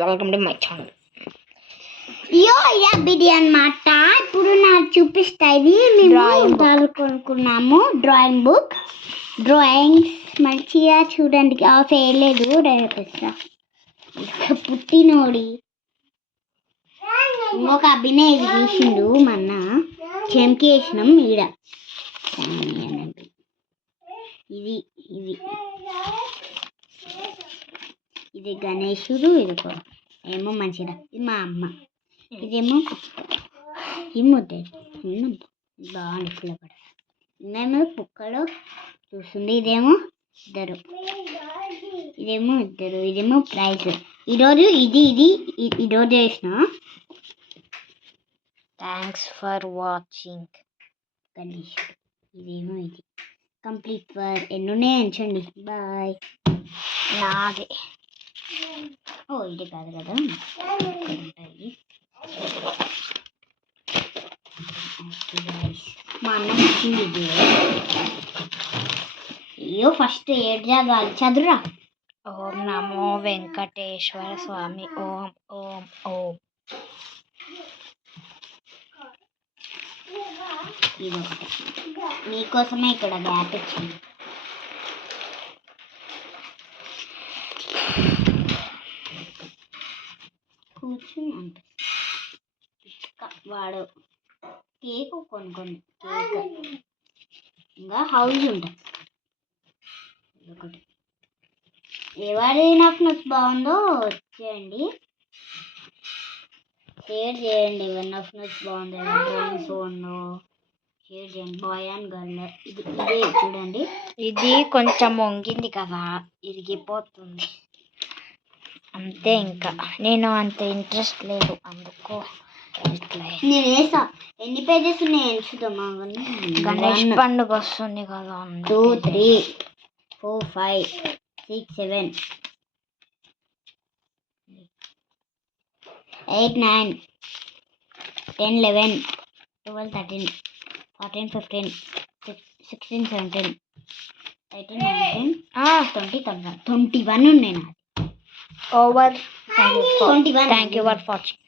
Welcome to my channel. Biryani అన్నమాట. ఇప్పుడు నాకు చూపిస్తా. ఇది మేము కొనుక్కున్నాము డ్రాయింగ్ బుక్. డ్రాయింగ్స్ మంచిగా చూడండి. ఆఫ్ వేయలేదు రేపిస్తా. పుట్టినోడి ఇంకొక అభినయ్ తీసిండు మొన్న. చెంకి వేసినాం ఈడ. ఇది ఇది ఇది గణేశుడు. ఇది ఏమో మంచిగా. ఇది మా అమ్మ. ఇదేమో ఈ ముద్ద బాగుంది. పిల్లపడ ఇదేమో కుక్కలో చూస్తుంది. ఇదేమో ఇద్దరు. ఇదేమో ప్రైజ్. ఈరోజు ఈరోజు వేసిన. Thanks for watching. గణేశుడు. ఇదేమో ఇది కంప్లీట్ ఫర్ ఎన్నున్నాయి అంచండి. బాయ్. నాది ఇది కాదు కదా. మా అన్న ఇచ్చింది ఇది. అయ్యో ఫస్ట్ ఏడు జాగాలి చదువురా. ఓం నమో వెంకటేశ్వర స్వామి. ఓం ఓం ఓం. ఇదొకటి మీకోసమే ఇక్కడ గ్యాప్ ఇచ్చింది. కూర్చుని అంటే వాడు కేక్ కొనుక్కోండి. కేక్ ఇంకా హౌస్ ఉంటుంది. ఒకటి ఎవరి నఫ్నస్ బాగుందో వచ్చేయండి. షేర్ చేయండి. ఎవరి నఫ్నస్ బాగుందో డ్రాయింగ్స్ బాగుందో షేర్ చేయండి. Boy and girl. ఇదే చూడండి. ఇది కొంచెం వంగింది కదా, ఇరిగిపోతుంది అంతే. ఇంకా నేను అంత ఇంట్రెస్ట్ లేదు అందుకో. నేను వేసా. ఎన్ని పేజెస్ ఉన్నాయి ఎంచుదామా? గణేష్ పండుగ వస్తుంది కదా. 2 3 4 5 6 7 8 9 10 11 12 13 14 15 16 17 18 19 20 21 ఉన్నాయి నాది. Over. Thank you. 21. Thank you for watching.